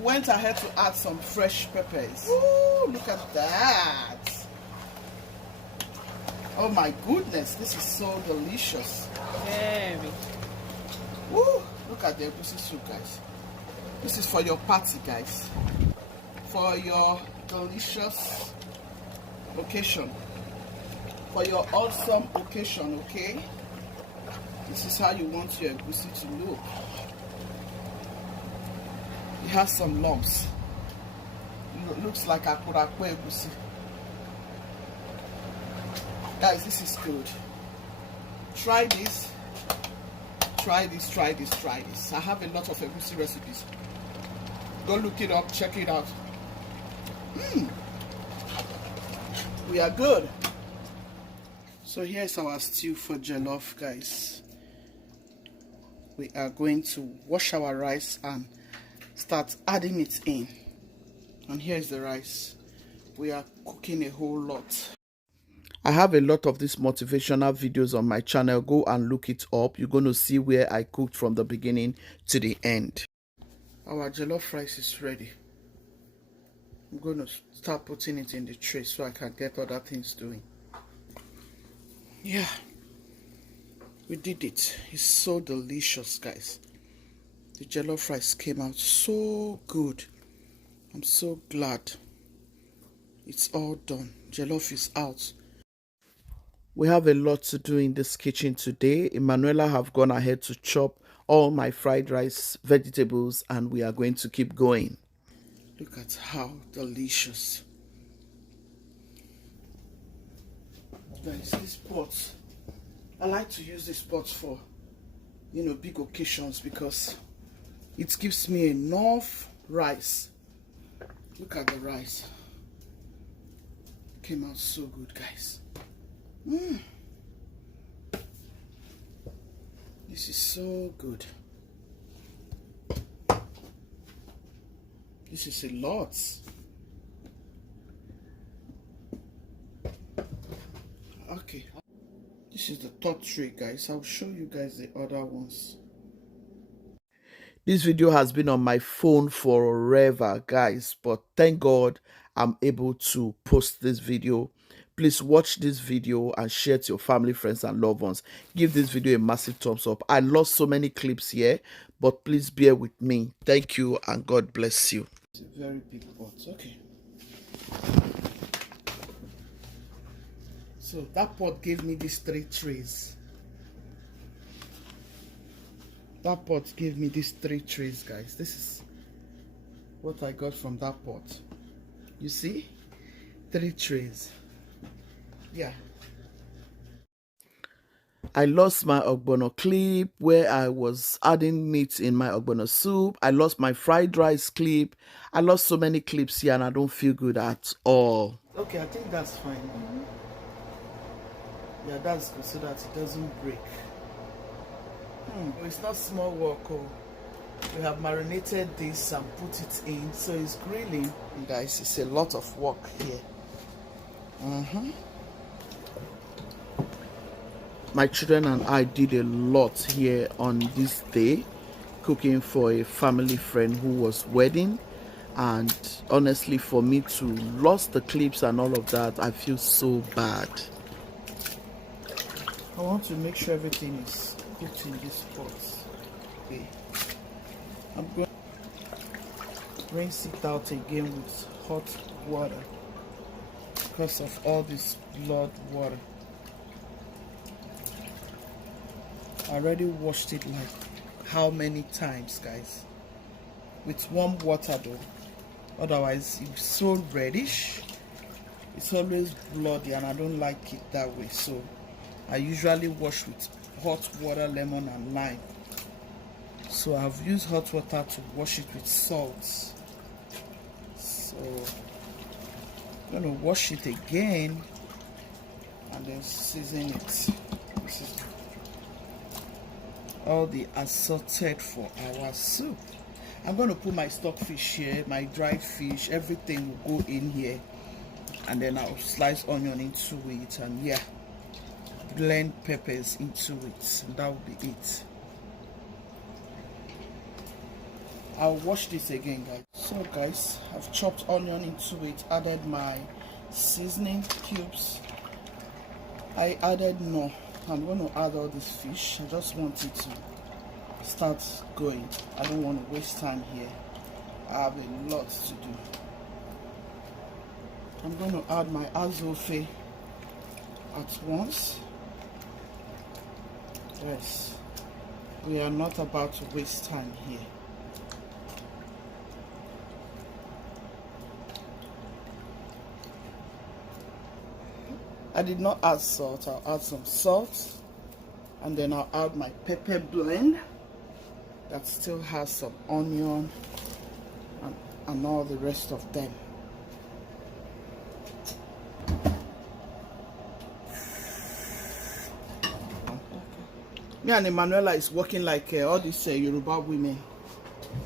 we went ahead to add some fresh peppers. Ooh, look at that. Oh my goodness, this is so delicious. Very. Woo, look at the egusi soup, guys. This is for your party, guys. For your delicious occasion. For your awesome occasion, okay? This is how you want your egusi to look. It has some lumps. It looks like akurakwe egusi. Guys, this is good. Try this. Try this, try this, try this. I have a lot of egusi recipes. Go look it up, check it out. We are good. So here's our stew for jollof, guys. We are going to wash our rice and start adding it in. And here's the rice. We are cooking a whole lot. I have a lot of these motivational videos on my channel. Go and look it up. You're going to see where I cooked from the beginning to the end. Our jollof rice is ready. I'm going to start putting it in the tray so I can get other things doing. Yeah, we did it. It's so delicious, guys. The jollof rice came out so good. I'm so glad. It's all done. Jollof is out. We have a lot to do in this kitchen today. Emanuela have gone ahead to chop all my fried rice, vegetables, and we are going to keep going. Look at how delicious. Guys, this pot, I like to use this pot for, big occasions because it gives me enough rice. Look at the rice. Came out so good, guys. This is so good. This is a lot. Okay, this is the top tray, guys. I'll show you guys the other ones. This video has been on my phone forever, guys, but thank God I'm able to post this video. Please watch this video and share to your family, friends, and loved ones. Give this video a massive thumbs up. I lost so many clips here, but please bear with me. Thank you and God bless you. It's a very big pot. Okay. So that pot gave me these 3 trays. That pot gave me these 3 trays, guys. This is what I got from that pot. You see? 3 trays. Yeah. I lost my ogbono clip where I was adding meat in my ogbono soup. I lost my fried rice clip. I lost so many clips here and I don't feel good at all. Okay, I think that's fine. Yeah, that's good so that it doesn't break. It's not small work. Oh. We have marinated this and put it in, so it's grilling. And guys, it's a lot of work here. My children and I did a lot here on this day, cooking for a family friend who was wedding. And honestly, for me to lose the clips and all of that, I feel so bad. I want to make sure everything is cooked in this pot. Okay. I'm going to rinse it out again with hot water because of all this blood water. I already washed it like how many times, guys? With warm water though. Otherwise it's so reddish. It's always bloody and I don't like it that way. So I usually wash with hot water, lemon and lime. So I've used hot water to wash it with salt. So I'm going to wash it again and then season it. This is all the assorted for our soup. I'm going to put my stockfish here, my dried fish, everything will go in here, and then I'll slice onion into it and yeah, blend peppers into it, and that will be it. I'll wash this again, guys. So guys, I've chopped onion into it, added my seasoning cubes. I added no. I'm going to add all this fish. I just want it to start going. I don't want to waste time here. I have a lot to do. I'm going to add my azofe at once. Yes, we are not about to waste time here. I did not add salt. I'll add some salt, and then I'll add my pepper blend that still has some onion and all the rest of them. Me and Emanuela is working like all these Yoruba women.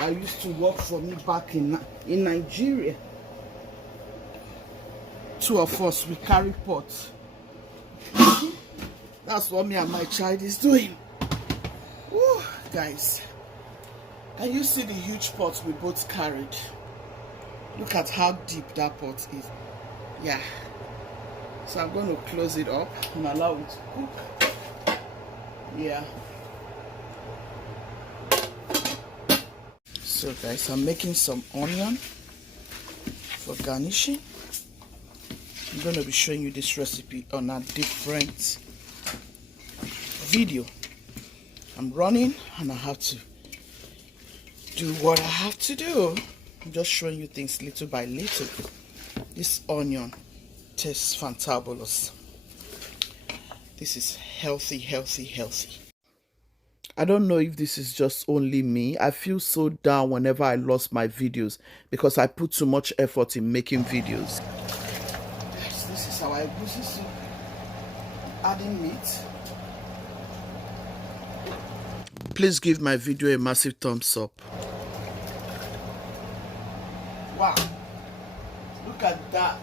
I used to work for me back in Nigeria. Two of us, we carry pots. That's what me and my child is doing. Woo, guys, can you see the huge pot we both carried? Look at how deep that pot is. Yeah. So I'm going to close it up and allow it to cook. Yeah. So guys, I'm making some onion for garnishing. I'm going to be showing you this recipe on a different video. I'm running and I have to do what I have to do. I'm just showing you things little by little. This onion tastes fantabulous. This is healthy, healthy, healthy. I don't know if this is just only me. I feel so down whenever I lost my videos because I put too much effort in making videos. This is our egusi soup. Adding meat. Please give my video a massive thumbs up. Wow. Look at that.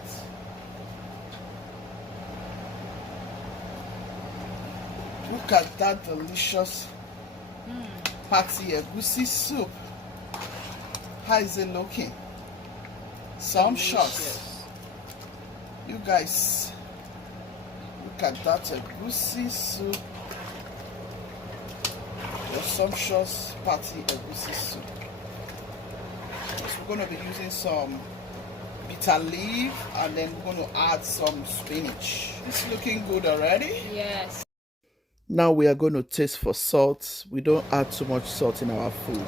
Look at that delicious patty egusi soup. How is it looking? Some shots. You guys, look at that egusi soup. The sumptuous patty egusi soup. So we're going to be using some bitter leaf and then we're going to add some spinach. It's looking good already. Yes. Now we are going to taste for salt. We don't add too much salt in our food.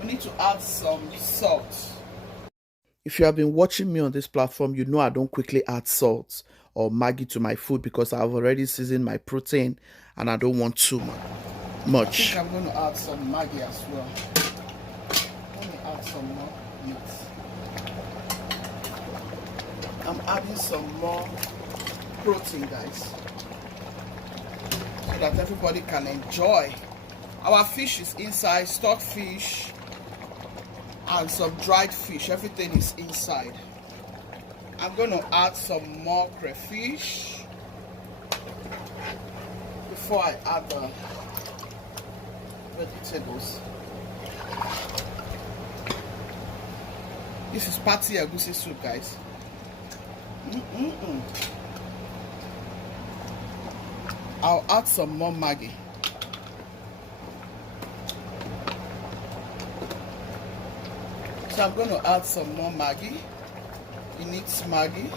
We need to add some salt. If you have been watching me on this platform, you know I don't quickly add salt or Maggi to my food because I've already seasoned my protein and I don't want too much. I think I'm going to add some Maggi as well. Let me add some more meat. I'm adding some more protein, guys, so that everybody can enjoy. Our fish is inside, stock fish and some dried fish. Everything is inside. I'm going to add some more crayfish before I add the vegetables. This is patty egusi soup, guys. I'll add some more Maggi. So I'm going to add some more Maggi. You need Maggi.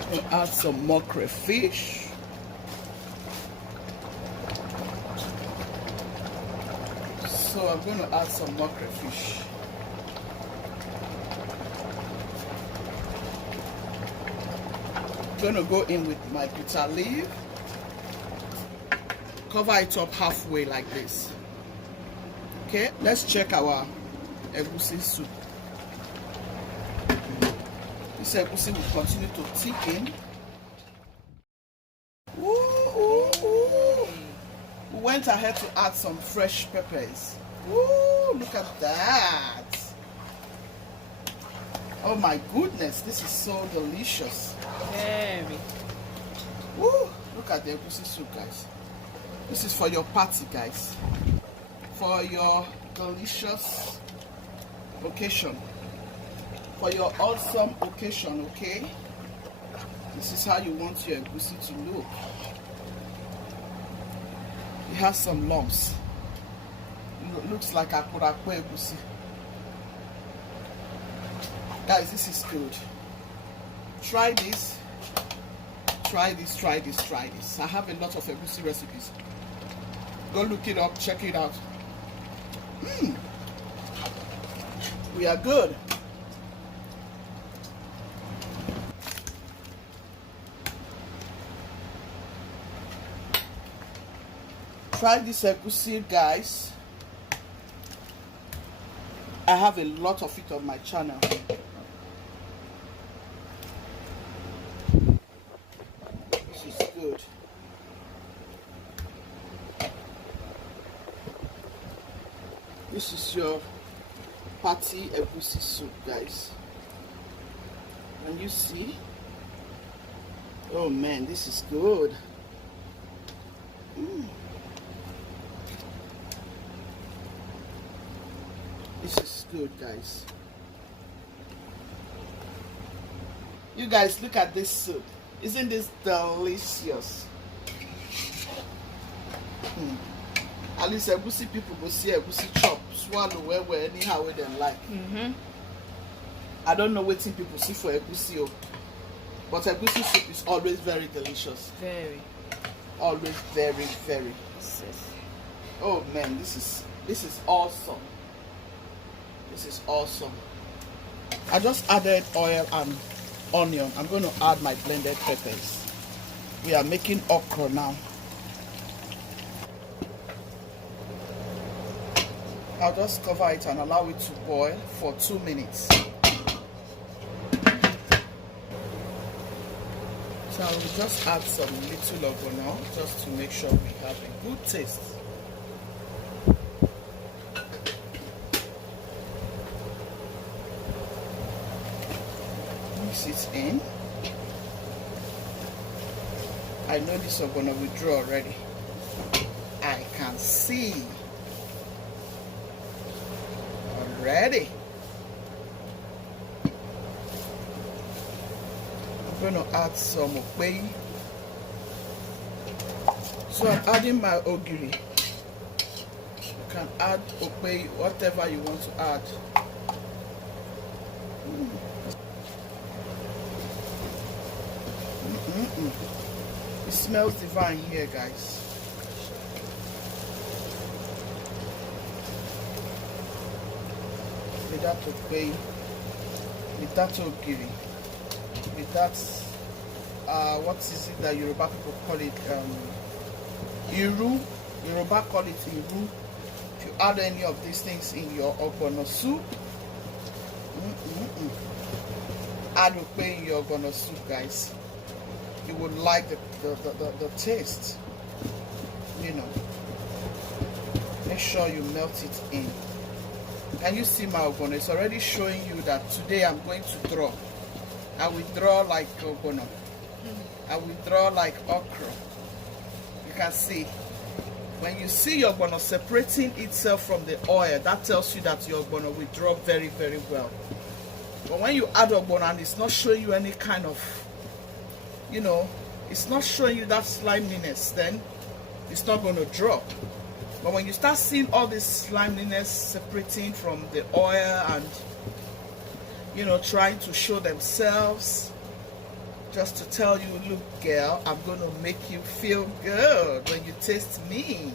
I'm going to add some more crayfish. So I'm going to add some more crayfish. I'm going to go in with my bitter leaf. Cover it up halfway like this. Okay, let's check our egusi soup. This egusi will continue to thicken. Ooh, ooh, ooh. We went ahead to add some fresh peppers. Ooh, look at that. Oh my goodness, this is so delicious. Very. Ooh, look at the egusi soup, guys. This is for your party, guys. for your delicious occasion, for your awesome occasion. Okay, this is how you want your egusi to look. It has some lumps. It looks like akurakwe egusi. Guys, this is good. Try this. Try this, try this, try this. I have a lot of egusi recipes. Go look it up, check it out. We are good. Try this egusi, guys. I have a lot of it on my channel. This is good. This is your party egusi soup, guys. Can you see? Oh man, this is good. This is good, guys. You guys, look at this soup. Isn't this delicious? At least egusi people go see egusi chop, swallow where anyhow where they like. I don't know what people see for egusi, but egusi soup is always very delicious. Very. Always very, very. Yes. Oh man, this is awesome. This is awesome. I just added oil and onion. I'm going to add my blended peppers. We are making okra now. I'll just cover it and allow it to boil for 2 minutes. So I will just add some little ogbono just to make sure we have a good taste. Mix it in. I know this ogbono will draw already. I can see. Already. I'm going to add some okpei. So I'm adding my ogiri. You can add okpei, whatever you want to add. It smells divine here, guys. With that okpei, with that ogiri, with that what is it that Yoruba people call it? Iru. Yoruba call it iru. If you add any of these things in your ogbono soup, add okpei in your ogbono soup, guys. You would like the taste. You know. Make sure you melt it in. Can you see my ogbono? It's already showing you that today I'm going to draw. I will draw like ogbono. I will draw like okra. You can see. When you see your ogbono separating itself from the oil, that tells you that your ogbono will draw very, very well. But when you add ogbono and it's not showing you any kind of, you know, it's not showing you that sliminess, then it's not going to drop. But when you start seeing all this sliminess separating from the oil and, you know, trying to show themselves, just to tell you, look girl, I'm going to make you feel good when you taste me,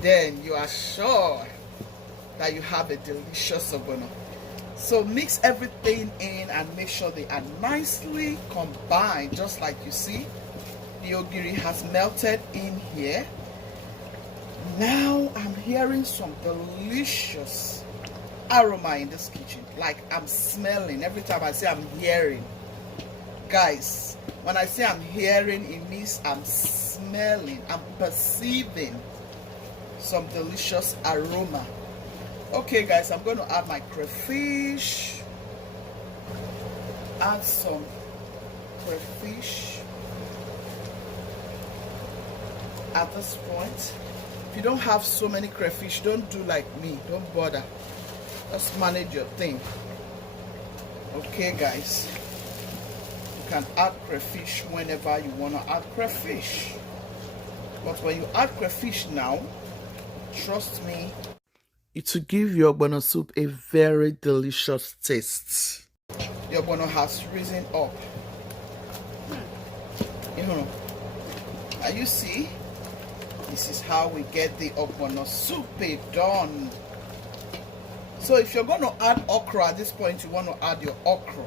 then you are sure that you have a delicious ogbono. So mix everything in and make sure they are nicely combined, just like you see. The ogiri has melted in here. Now I'm hearing some delicious aroma in this kitchen. Like I'm smelling. Every time I say I'm hearing. Guys, when I say I'm hearing, it means I'm smelling. I'm perceiving some delicious aroma. Okay guys, I'm going to add my crayfish. Add some crayfish at this point. If you don't have so many crayfish, don't do like me. Don't bother. Just manage your thing. Okay, guys. You can add crayfish whenever you want to add crayfish. But when you add crayfish now, trust me, it will give your ogbono soup a very delicious taste. Your ogbono has risen up. You know, and you see, this is how we get the ogbono soup done. So if you're going to add okra at this point, you want to add your okra.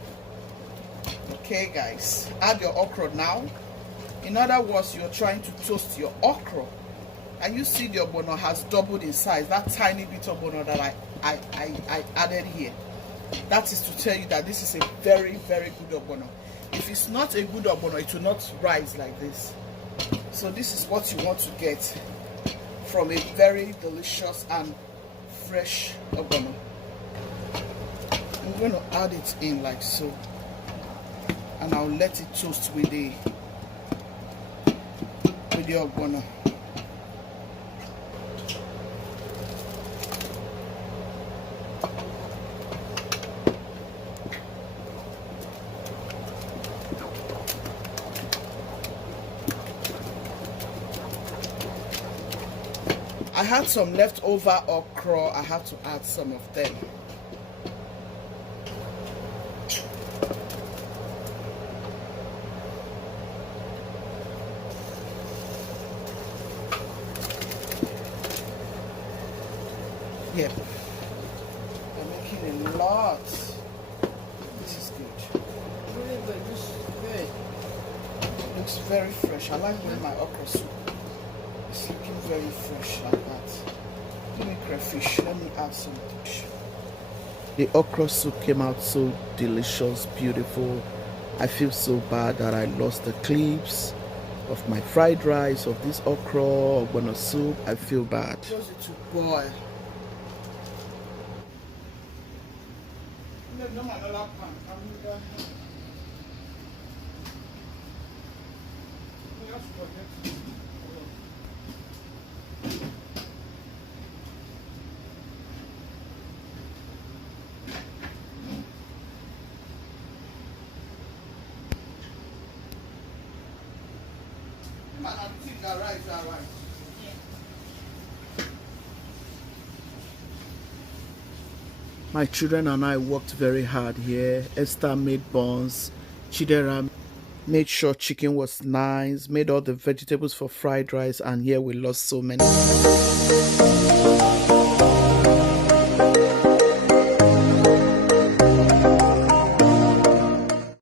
Okay, guys, add your okra now. In other words, you're trying to toast your okra. And you see the ogbono has doubled in size. That tiny bit of ogbono that I added here. That is to tell you that this is a very, very good ogbono. If it's not a good ogbono, it will not rise like this. So this is what you want to get from a very delicious and fresh ogbono. I'm going to add it in like so. And I'll let it toast with the ogbono. I had some leftover okra. I have to add some of them. Yep. I'm making a lot. This is good. Really good. This is good. It looks very fresh. I like when my okra soup is looking very fresh like that. Give me crayfish. Let me add some fish. The okra soup came out so delicious, beautiful. I feel so bad that I lost the clips of my fried rice, of this okra ogbono soup. I feel bad. Close it to boil. My children and I worked very hard here. Esther made buns. Chidera made sure chicken was nice. Made all the vegetables for fried rice. And here we lost so many.